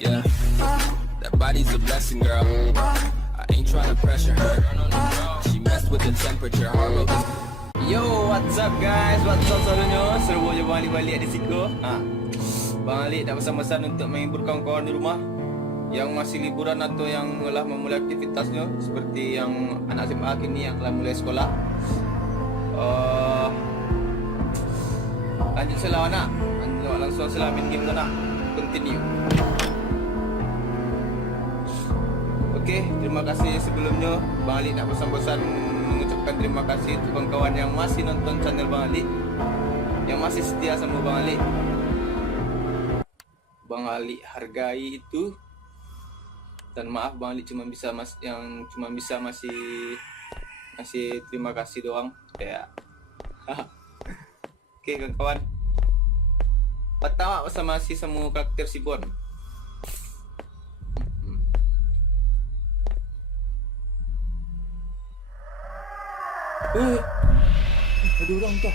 Yeah, that body's a blessing, girl. I ain't trying to pressure her. She messed with the temperature. Yo, what's up guys? What's up selalunya? Seru je balik-balik di situ. Bang Ali dah pesan-pesan untuk menghibur kawan-kawan di rumah yang masih liburan atau yang telah memulai aktivitasnya, seperti yang anak SMA kini yang telah mulai sekolah. Lanjut salah anak. Langsung salah main game tu nak. Continue. Okey, terima kasih sebelumnya. Bang Ali nak pesan-pesan mengucapkan terima kasih untuk kawan-kawan yang masih nonton channel Bang Ali, yang masih setia sama Bang Ali. Bang Ali hargai itu. Dan maaf Bang Ali cuma bisa masih terima kasih doang. Ya. Okey kawan-kawan. Pertama bersama si semua karakter si Bon. Ada orang tu.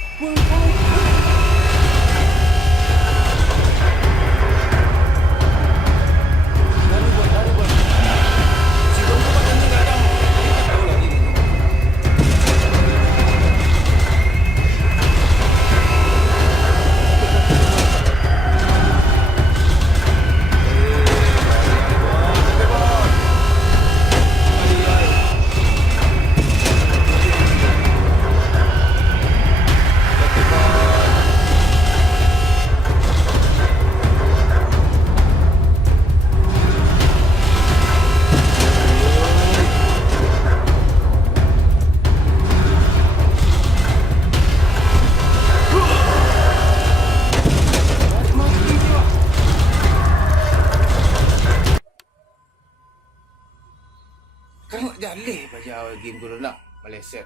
Kerana jalih baca game dulu nak meleset.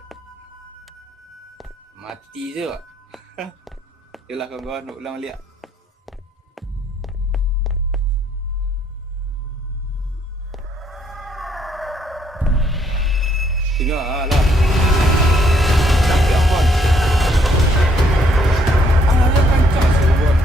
Mati je. Yalah kawan-kawan, nak ulang lihat. Dengar lah. Sakit apa? Dia kancah sebut.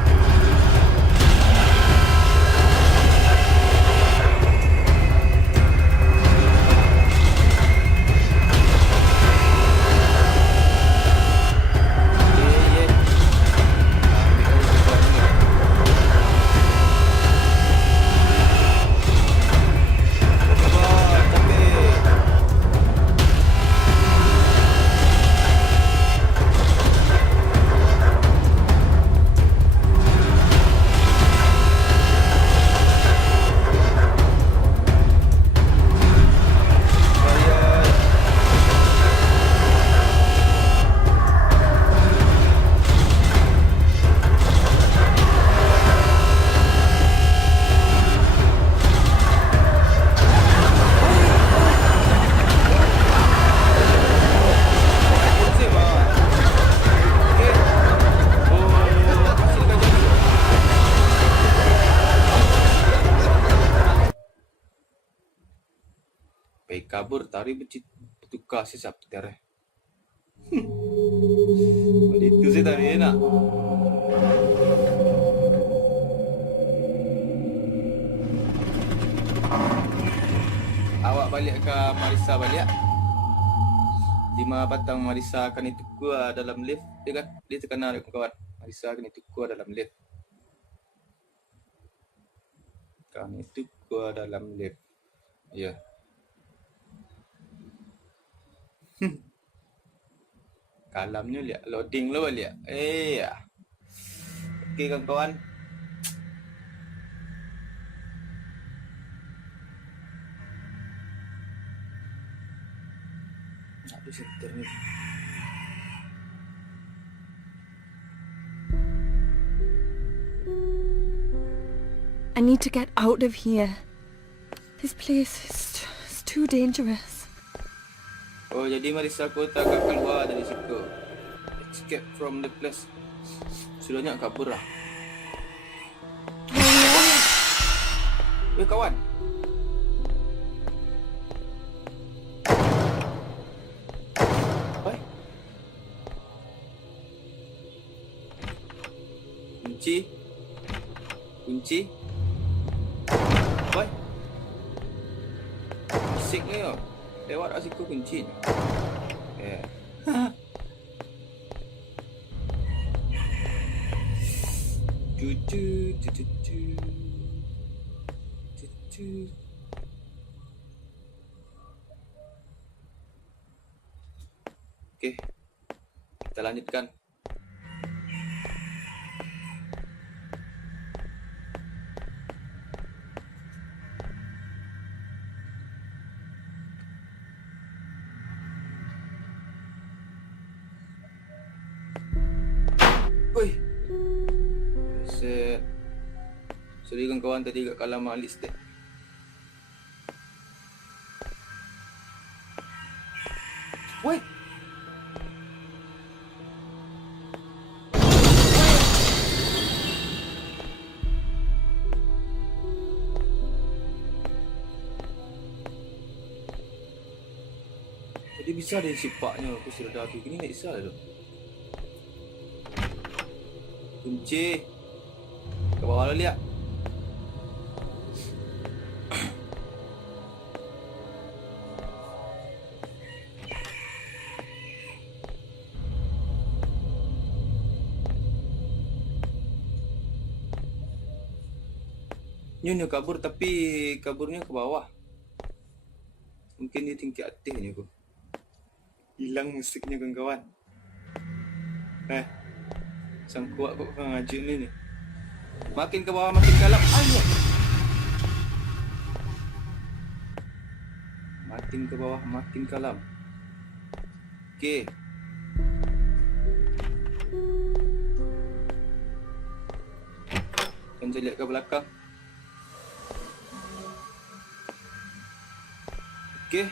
Kabur tari bertukar si sapter. Itu sih tadi nak. Awak balik ke Marisa balik. 5 batang Marisa akan itu gua dalam lift. Dia terkenal kawan. Marisa akan itu gua dalam lift. Kan itu gua dalam lift. Ya. Kalamnya lihat loading lo lihat. Ya. Okey kawan-kawan. Aduh center ni. I need to get out of here. This place is too dangerous. Oh, jadi Marisa aku tak akan keluar dari situ. Escape from the place. Sudahnya kabur lah. Kawan. Oi. Kunci. Boy. Bisik ni yo. Lewat kat situ kunci. Okey. Kita lanjutkan. Oi. Sorry kawan tadi kat kalam Alik step. Woi. Tadi bisa ada sipaknya aku sudah dah api. Kini nak bisa lah tu. Kunci. Ke bawah lah lihat. Nyonya kabur tapi kaburnya ke bawah. Mungkin dia tingkat atasnya aku. Hilang musiknya kawan-kawan. Sang kuat kok kang ngajak ni. Makin ke bawah makin kalap. Ayo. Makin ke bawah makin kalam. Okey. Jom saya lihat ke belakang. Okey.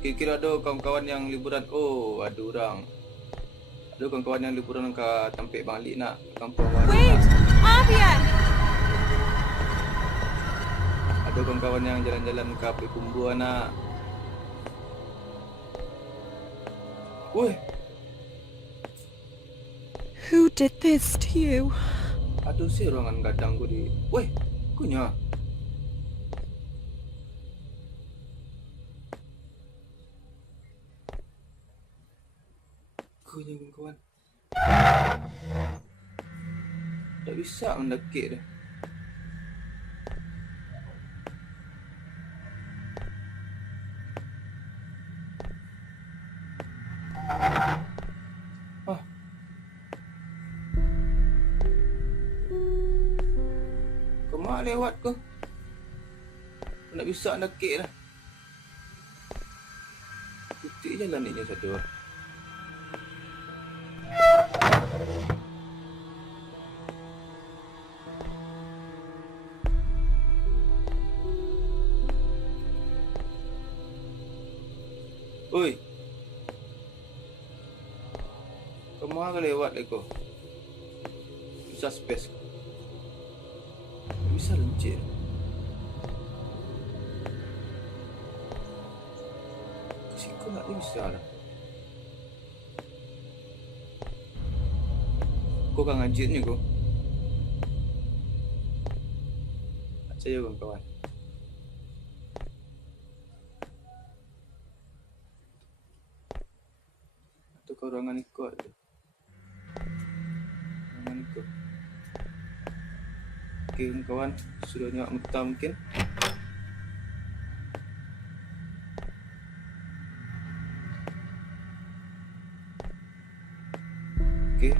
Kira-kira ada kawan-kawan yang liburan. Oh, ada orang. Ada kawan-kawan yang liburan ke Tampik Balik nak kampung Wali. Wait! Avian! Ada kawan-kawan yang jalan-jalan ke Api Kumbu nak. Woi, Who did this to you? ada si ruangan gadang ku di. Woi, kunya. Kunya kawan. Tak bisa mendekik dah. Kemak lewat ke? Nak bisa nakik dah. Putih jalan ni je satu. Oi. Kemak ke lewat leko? Bisa space. Bisa lencit. Kesiko nak ni bisa lah. Kau kan ngajit ni kau. Tak percaya kawan-kawan. Atau kau ruangan ikut tu. Ruangan ikut. Okey kawan, sudah nyak mentah mungkin. Okey.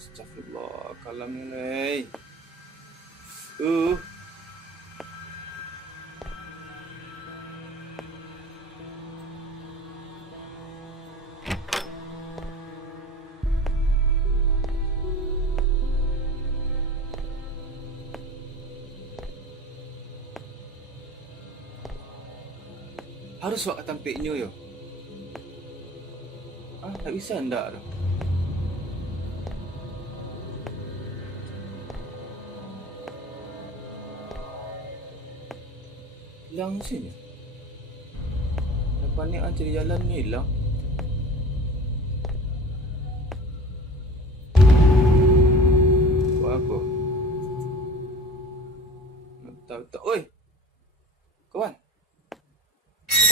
Astagfirullah, kalam ni. Harus buat tampiknya yo. Tak bisa ndak tu. Hilang sini. Lepas ni cari jalan ni hilang. Buat apa? Tak. Oi! Kawan.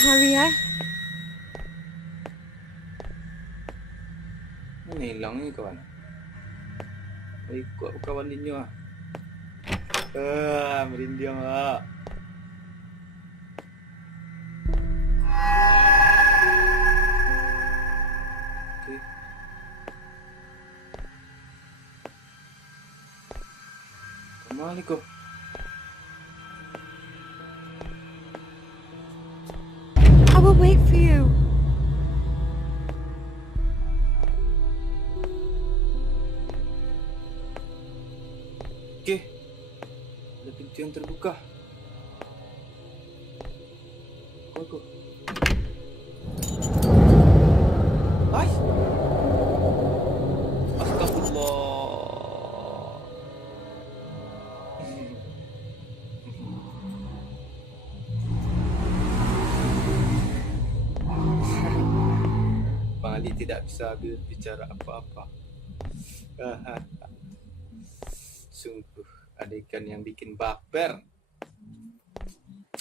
Hurry, eh? Mana hilang ni kawan? Ikut kawan dia lah. Merinding lah. Okay. Kemana kau? I will wait for you. Okay. Ada pintu yang terbuka. Kau. Hai. Astagfirullah. Bang Ali tidak bisa bicara apa-apa. Sungguh adegan yang bikin baper.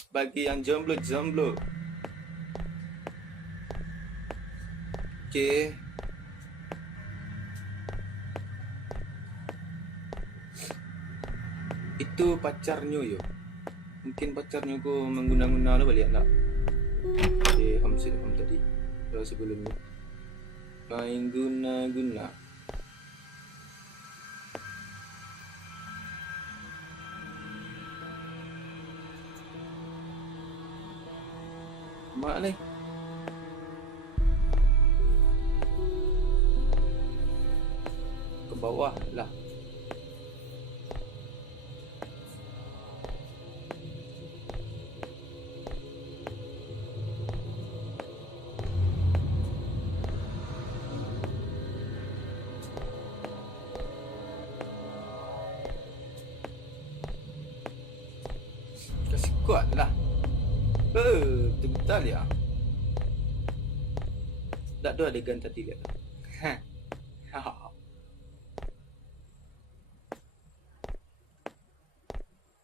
Bagi yang jomblo. Okay. Itu pacarnya yo. Mungkin pacarnya ko mengguna-guna lo balik tak? Om tadi. Sebelumnya. Main guna-guna. Mak ni. Ke bawah lah. Kasih kuat lah. Betul ya. Tak ada adegan tadi lihat.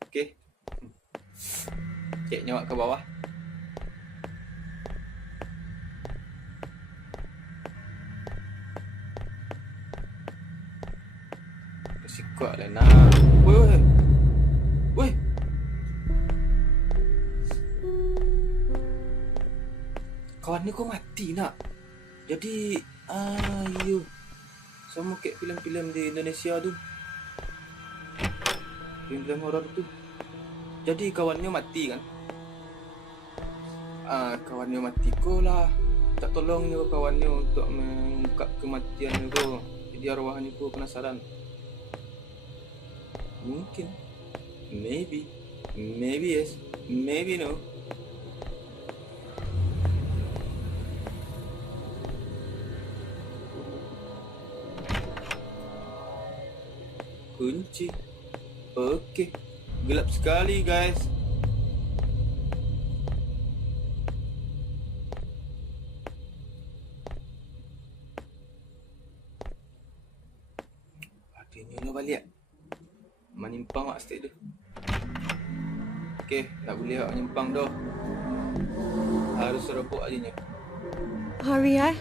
Okey. Cek nyawak ke bawah. Kasih kuat lah nak. Woi. Kawan ni kau mati nak. Jadi ayo. Sama kayak filem-filem di Indonesia tu. Filem horor tu. Jadi kawannya mati kan. Kawannya mati ko lah. Tak tolong ni kawannya untuk mengungkap kematian ni ko. Jadi arwah ni ko penasaran. Mungkin. Maybe yes. Maybe no. Kunci. Okey. Gelap sekali guys. Adanya nak balik. Menyimpang mak state dia. Okey, tak boleh awak menyimpang dah. Harus rebut adanya. Hurry, eh?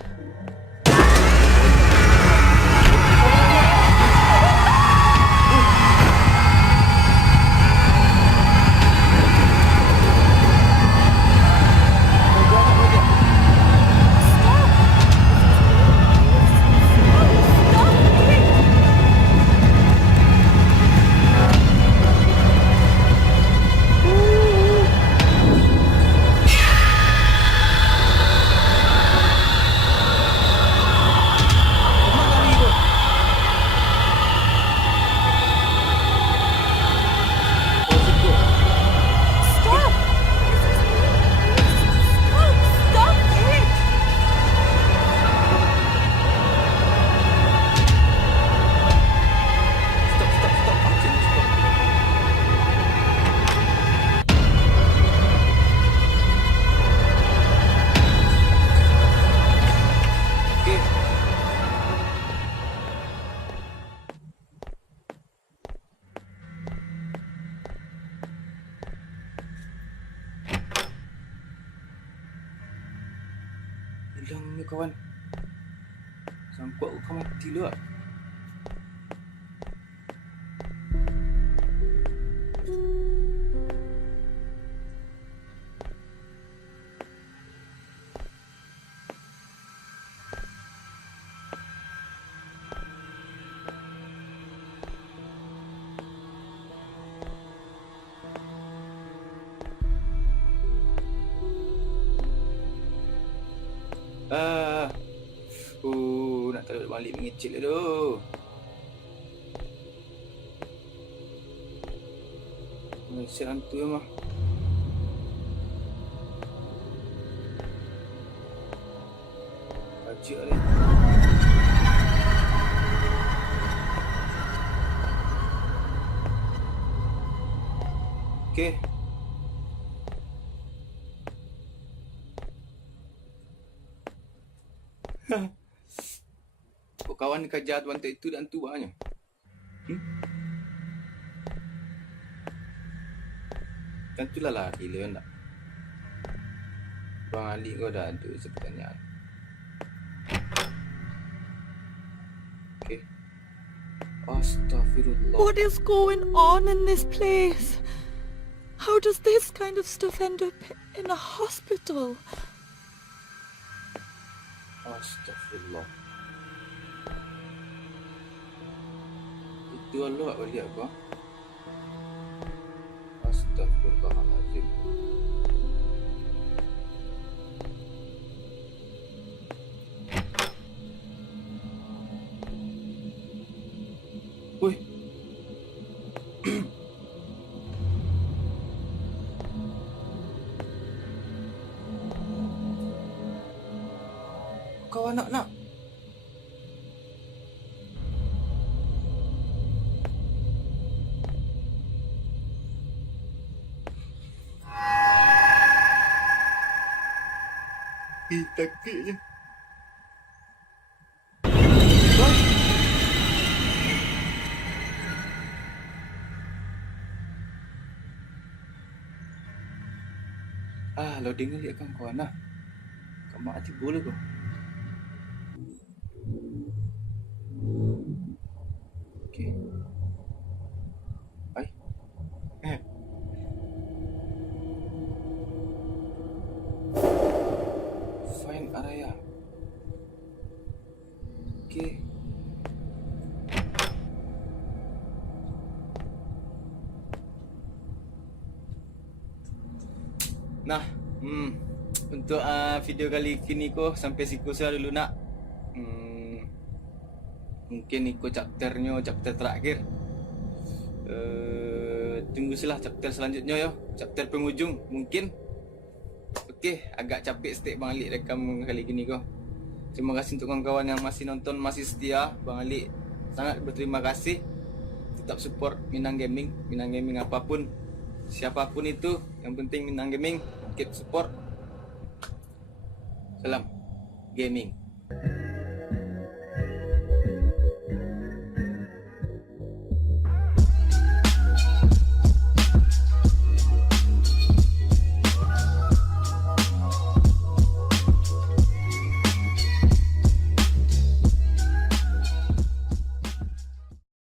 kawan. Sangkut aku mati lu ah. Nak tarik balik mengecil dah tu. Mesti hantu mah. Ajak ni. Okey. Kawan kejar tuan itu dan tu banyak. Tentulah lah gila tak. Bang Ali kau dah ada sepertanyaan. Okay. Astaghfirullah. What is going on in this place? How does this kind of stuff end up in a hospital? Astaghfirullah. Itu Allah balik apa? Astaghfirullahaladzim. Woi. Kau anak-anak. Takutnya. Loading ni lihat kan kau anak. Kau mak hati boleh kau. Okay. Hai. Find area. Okay. Nah, untuk video kali ini ko sampai siku saya dulu nak. Mungkin ikut chapter terakhir. Tunggu silah chapter selanjutnya yo, chapter penghujung mungkin. Okey, agak capek stek Bang Ali rekam kali gini ko. Terima kasih untuk kawan-kawan yang masih nonton, masih setia. Bang Ali sangat berterima kasih. Tetap support Minang Gaming apapun, siapapun itu, yang penting Minang Gaming, keep support. Salam gaming.